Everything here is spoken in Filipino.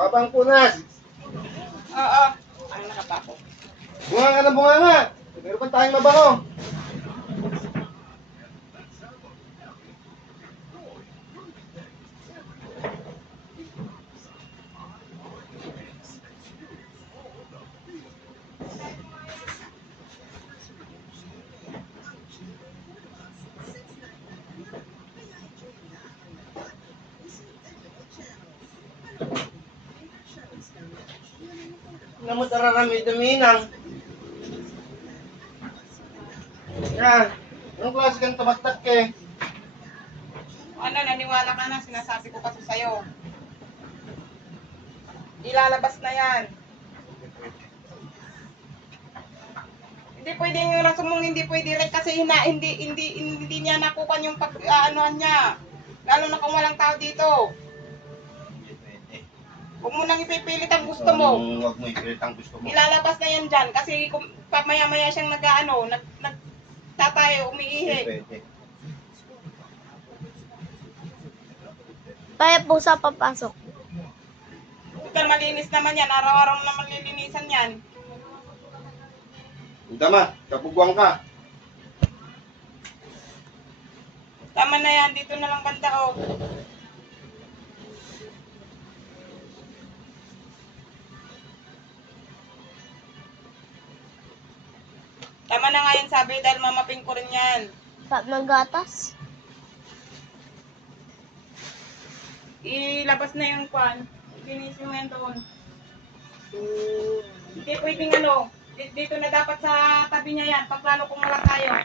Kapang punas. Oo. Ano nakapako? Bunga ka ng bunga nga. Meron pa tayong mabango. Ano mo tararami duminang? Yan. Anong klase kang tumaktak eh? Ano, naniwala ka na, sinasabi ko kasi sa'yo. Ilalabas na yan. Hindi pwedeng yung rason mong hindi pwede rin kasi hindi niya nakukuha yung pag-aanohan niya. Lalo na kung walang tao dito. Huwag mo nang ipipilit ang gusto mo. Huwag mo ipilit ang gusto mo. Ilalabas na yan dyan kasi kung maya-maya siyang nagtatayo, umiihi. Pwede. Kaya po sa papasok. Total malinis naman yan, araw-araw naman lilinisan yan. Tama, kapugwang ka. Tama na yan, dito na lang banda o. Tama na nga yan sabi dahil mamapin ko rin yan. Pag nagatas. Ilabas na yung kwan. Linisin mo yan doon. Hindi pwedeng dito na dapat sa tabi niya yan. Pag lalo kung wala tayo.